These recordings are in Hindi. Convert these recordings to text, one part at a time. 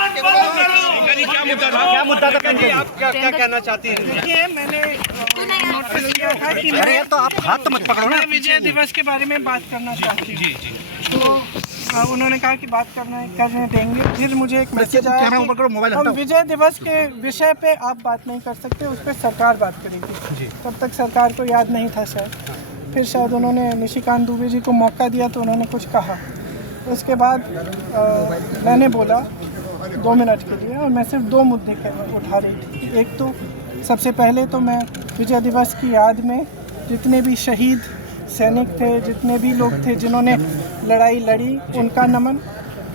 क्या मुद्दा था? आप क्या कहना चाहती हैं? देखिए, मैंने नोटिस किया था कि मैं तो आप हाथ मत पकड़ो ना। विजय दिवस के बारे में बात करना चाहती हूँ। तो उन्होंने कहा कि बात करने देंगे। फिर मुझे एक मैसेज आया कि हम विजय दिवस के विषय पे आप बात नहीं कर सकते, उस पर सरकार बात करेगी। तब तक सरकार को याद नहीं था शायद। फिर शायद उन्होंने निशिकांत दुबे जी को मौका दिया तो उन्होंने कुछ कहा। उसके बाद मैंने बोला 2 मिनट के लिए, और मैं सिर्फ 2 मुद्दे उठा रही थी। एक तो सबसे पहले तो मैं विजय दिवस की याद में जितने भी शहीद सैनिक थे, जितने भी लोग थे जिन्होंने लड़ाई लड़ी,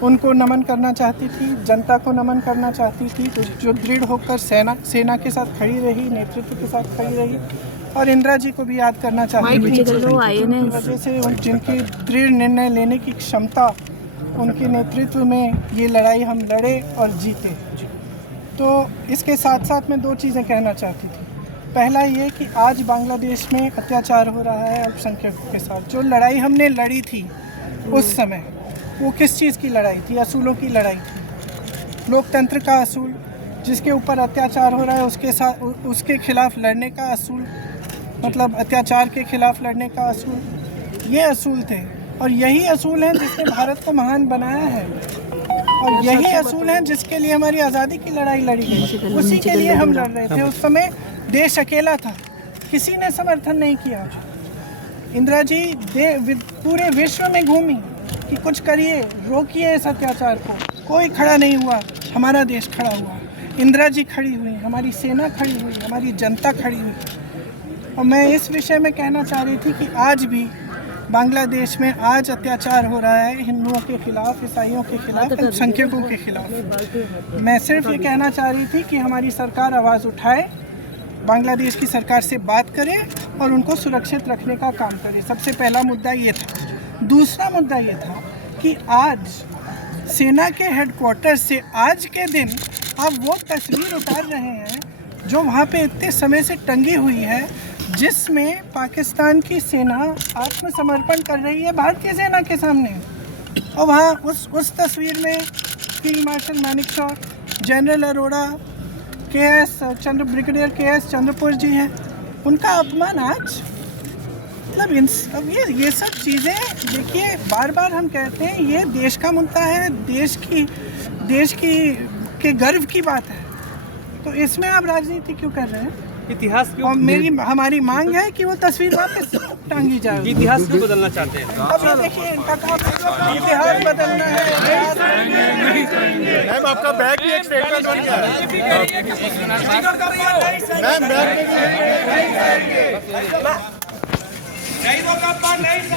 उनको नमन करना चाहती थी। जनता को नमन करना चाहती थी जो दृढ़ होकर सेना के साथ खड़ी रही, नेतृत्व के साथ खड़ी रही। और इंदिरा जी को भी याद करना चाहती थी, जिनकी वजह से जिनकी दृढ़ निर्णय लेने की क्षमता, उनके नेतृत्व में ये लड़ाई हम लड़े और जीते। तो इसके साथ साथ मैं 2 चीज़ें कहना चाहती थी। पहला ये कि आज बांग्लादेश में अत्याचार हो रहा है अल्पसंख्यकों के साथ। जो लड़ाई हमने लड़ी थी उस समय, वो किस चीज़ की लड़ाई थी? असूलों की लड़ाई थी। लोकतंत्र का असूल, जिसके ऊपर अत्याचार हो रहा है उसके खिलाफ लड़ने का असूल, मतलब अत्याचार के खिलाफ लड़ने का असूल, ये असूल थे। और यही असूल हैं जिसने भारत को महान बनाया है, और यही असूल हैं जिसके लिए हमारी आज़ादी की लड़ाई लड़ी गई। उसी के लिए हम लड़ रहे थे। उस समय देश अकेला था, किसी ने समर्थन नहीं किया। इंदिरा जी पूरे विश्व में घूमी कि कुछ करिए, रोकिए इस अत्याचार को। कोई खड़ा नहीं हुआ, हमारा देश खड़ा हुआ। इंदिरा जी खड़ी हुई, हमारी सेना खड़ी हुई, हमारी जनता खड़ी हुई। और मैं इस विषय में कहना चाह रही थी कि आज भी बांग्लादेश में आज अत्याचार हो रहा है हिंदुओं के खिलाफ, ईसाइयों के खिलाफ, अल्पसंख्यकों के खिलाफ। मैं सिर्फ ये कहना चाह रही थी कि हमारी सरकार आवाज़ उठाए, बांग्लादेश की सरकार से बात करे और उनको सुरक्षित रखने का काम करे। सबसे पहला मुद्दा ये था। दूसरा मुद्दा ये था कि आज सेना के हेडक्वार्टर से आज के दिन आप वो तस्वीर उतार रहे हैं जो वहाँ पे इतने समय से टंगी हुई है, जिसमें पाकिस्तान की सेना आत्मसमर्पण कर रही है भारतीय सेना के सामने। और वहाँ उस तस्वीर में field marshal Manekshaw, general Arora, brigadier K S. Chandrapur ji हैं। उनका अपमान आज, मतलब अब ये सब चीज़ें देखिए, बार बार हम कहते हैं ये देश का मुद्दा है, देश की गर्व की बात है। तो इसमें आप राजनीति क्यों कर रहे हैं? इतिहास क्यों? और हमारी मांग है कि वो तस्वीर वापस टांगी जाए। इतिहास क्यों बदलना चाहते हैं? अब देखिए, इनका काम इतिहास बदलना है। मैम, आपका बैग भी एक स्टेटमेंट बन गया है। मैम, बैग में भी